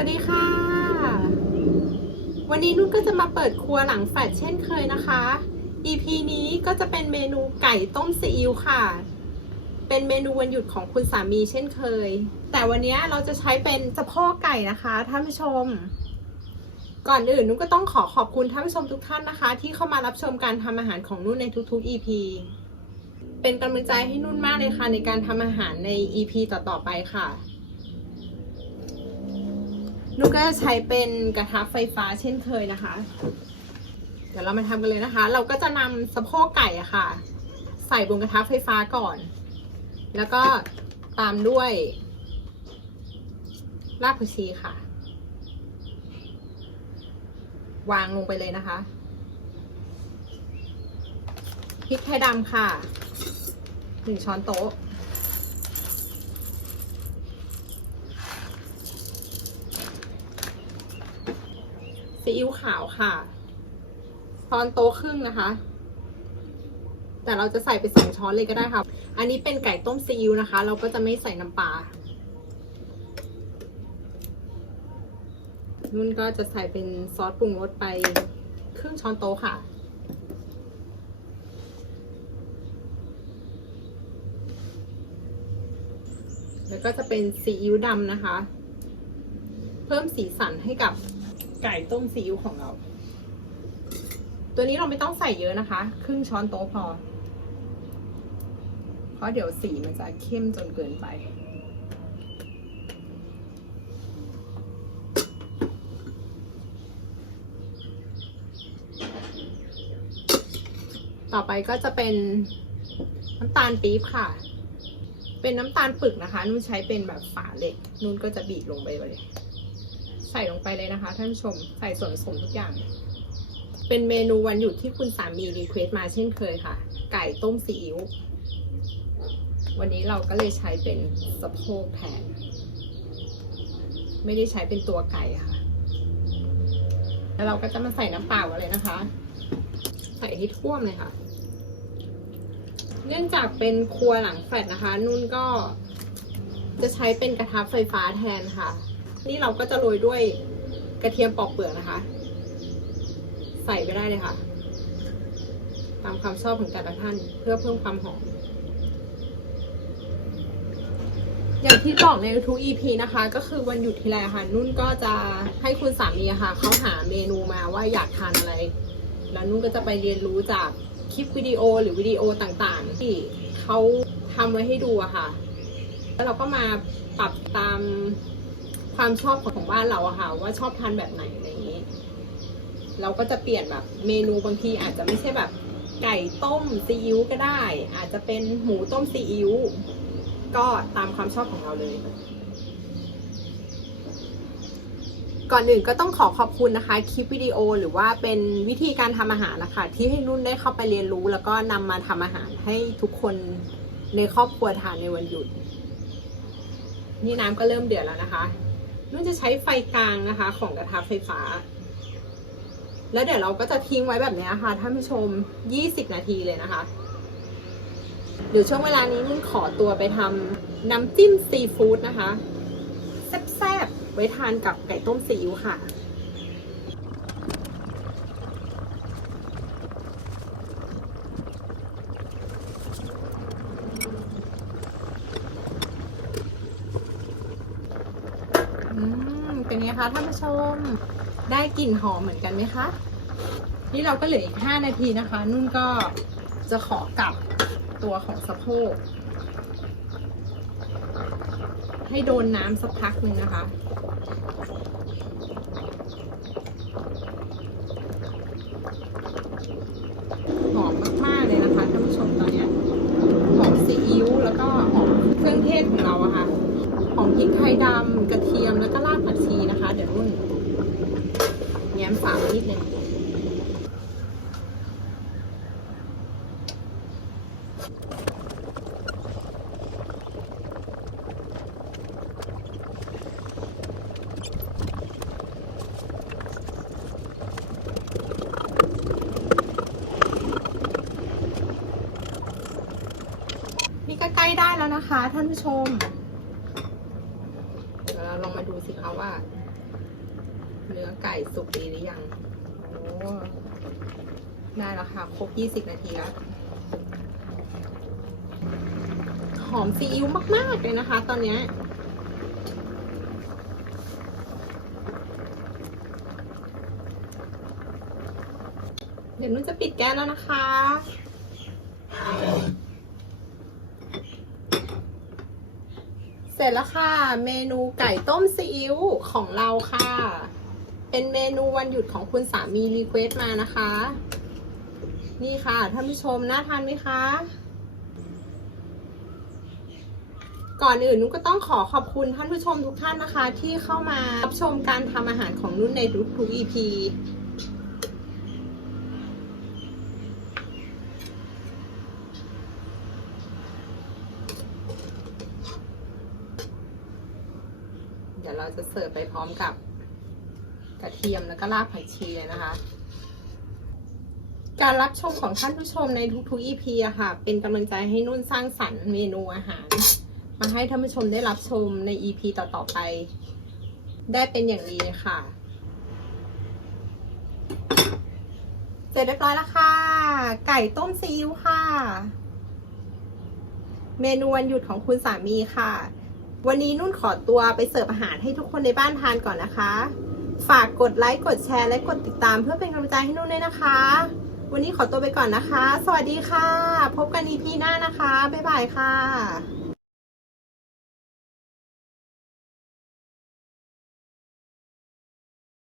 วัสดีค่ะ วันนี้นุ่นก็จะมาเปิดครัวหลังแฟลชเช่นเคยนะคะ EP นี้ก็จะเป็นเมนูไก่ต้มซีอิ๊วค่ะ เป็นเมนูวันหยุดของคุณสามีเช่นเคย แต่วันนี้เราจะใช้เป็นสะโพกไก่นะคะท่านผู้ชม ก่อนอื่นนุ่นก็ต้องขอขอบคุณท่านผู้ชมทุกท่านนะคะ ที่เข้ามารับชมการทำอาหารของนุ่นในทุกๆ EP เป็นกำลังใจให้นุ่นมากเลยค่ะในการทำอาหารใน EP ต่อๆไปค่ะ นุกก็จะใช้เป็นกระทะไฟฟ้าเช่นเคยนะคะ เดี๋ยวเรามาทำกันเลยนะคะ เราก็จะนำสะโพกไก่อะค่ะ ใส่บนกระทะไฟฟ้าก่อน แล้วก็ตามด้วยรากผักชีค่ะ วางลงไปเลยนะคะพริกไทยดำค่ะหนึ่งช้อนโต๊ะ ซีอิ๊วขาวค่ะ ช้อนโต๊ะครึ่งนะคะ แต่เราจะใส่ไปสองช้อนเลยก็ได้ค่ะ อันนี้เป็นไก่ต้มซีอิ๊วนะคะ เราก็จะไม่ใส่น้ำปลา นุ่นก็จะใส่เป็นซอสปรุงรสไปครึ่งช้อนโต๊ะค่ะแล้วก็จะเป็นซีอิ๊วดำนะคะ เพิ่มสีสันให้กับ ไก่ต้มซีอิ๊วของเรา ตัวนี้เราไม่ต้องใส่เยอะนะคะ ครึ่งช้อนโต๊ะพอ เพราะเดี๋ยวสีมันจะเข้มจนเกินไป ต่อไปก็จะเป็นน้ำตาลปี๊บค่ะ เป็นน้ำตาลปึกนะคะ นุ่นใช้เป็นแบบฝาเหล็ก นุ่นก็จะบีบลงไปเลย ใส่ลงไปเลยนะคะ ท่านผู้ชมใส่ส่วนผสมทุกอย่าง เป็นเมนูวันหยุดที่คุณสามีรีเควสต์มาเช่นเคยค่ะ ไก่ต้มซีอิ๊ววันนี้เราก็เลยใช้เป็นสะโพกแทนไม่ได้ใช้เป็นตัวไก่ค่ะ แล้วเราก็จะมาใส่น้ำเปล่ากันเลยนะคะ ใส่ให้ท่วมเลยค่ะ เนื่องจากเป็นครัวหลังแฟลตนะคะ นุ่นก็จะใช้เป็นกระทะไฟฟ้าแทนค่ะ นี่เราก็จะโรยด้วยกระเทียมปอกเปลือกนะคะ ใส่ไปได้เลยค่ะ ตามความชอบของแต่ละท่านเพื่อเพิ่มความหอม อย่างที่บอกในทุก EP นะคะ ก็คือวันหยุดทีไรค่ะ นุ่นก็จะให้คุณสามีค่ะเขาหาเมนูมาว่าอยากทานอะไร แล้วนุ่นก็จะไปเรียนรู้จากคลิปวิดีโอหรือวิดีโอต่างๆ ที่เขาทำไว้ให้ดูอะค่ะ แล้วเราก็มาปรับตาม ความชอบของบ้านเราอะค่ะ ว่าชอบทานแบบไหนอะไรอย่างนี้ เราก็จะเปลี่ยนแบบเมนูบางทีอาจจะไม่ใช่แบบไก่ต้มซีอิ๊วก็ได้ อาจจะเป็นหมูต้มซีอิ๊วก็ตามความชอบของเราเลย ก่อนอื่นก็ต้องขอขอบคุณนะคะ คลิปวิดีโอหรือว่าเป็นวิธีการทำอาหารนะคะ ที่ให้นุ่นได้เข้าไปเรียนรู้ แล้วก็นำมาทำอาหารให้ทุกคนในครอบครัวทานในวันหยุด นี่น้ำก็เริ่มเดือดแล้วนะคะ นุ่นจะใช้ไฟกลางนะคะ ของกระทะไฟฟ้า แล้วเดี๋ยวเราก็จะทิ้งไว้แบบนี้ค่ะท่านผู้ชม 20 นาทีเลยนะคะ เดี๋ยวช่วงเวลานี้นุ่นขอตัวไปทำน้ำจิ้มซีฟู้ดนะคะแซ่บๆไว้ทานกับไก่ต้มซีอิ๊วค่ะ อืม เป็นไงคะท่านผู้ชม ได้กลิ่นหอมเหมือนกันไหมคะ นี่เราก็เหลืออีก 5 นาทีนะคะ นุ่นก็จะขอกลับตัวของสะโพกให้โดนน้ำสักพักหนึ่งนะคะ หอมมาก ๆ เลยนะคะท่านผู้ชมตอนเนี้ยหอมซีอิ๊วแล้วก็หอมเครื่องเทศของเราอะค่ะหอมพริกไทยดำกระเทียมแล้วก็รากผักชีนะคะ เดี๋ยวนุ่นแง้ม ฝาไว้นิดนึงนี่ก็ใกล้ได้แล้วนะคะ ท่านผู้ชมเดี๋ยวเราลองมาดูสิคะว่า เนื้อไก่สุกดีหรือยัง โอ้ได้แล้วค่ะ ครบ 20 นาทีแล้ว หอมซีอิ๊วมาก ๆ เลยนะคะ ตอนนี้เดี๋ยวนุ่นจะปิดแก๊สแล้วนะคะ เสร็จแล้วค่ะ เมนูไก่ต้มซีอิ๊วของเราค่ะ เป็นเมนูวันหยุดของคุณสามีรีเควสต์มานะคะ นี่ค่ะท่านผู้ชมน่าทานไหมคะก่อนอื่นนุ้นก็ต้องขอขอบคุณท่านผู้ชมทุกท่านนะคะ ที่เข้ามารับชมการทำอาหารของนุ่นในทุกๆ EP เดี๋ยวเราจะเสิร์ฟไปพร้อมกับ กระเทียมแล้วก็รากผักชีเลยนะคะ การรับชมของท่านผู้ชมในทุกๆ EP อะค่ะ เป็นกำลังใจให้นุ่นสร้างสรรค์เมนูอาหาร มาให้ท่านผู้ชมได้รับชมใน EP ต่อๆไป ได้เป็นอย่างดีเลยค่ะ เสร็จเรียบร้อยแล้วค่ะ ไก่ต้มซีอิ๊วค่ะ เมนูวันหยุดของคุณสามีค่ะวันนี้นุ่นขอตัวไปเสิร์ฟอาหารให้ทุกคนในบ้านทานก่อนนะคะ ฝากกดไลค์กดแชร์และกดติดตามเพื่อเป็นกำลังใจให้นุ่นด้วยนะคะ วันนี้ขอตัวไปก่อนนะคะ สวัสดีค่ะ พบกัน EP หน้านะคะ บ๊ายบายค่ะ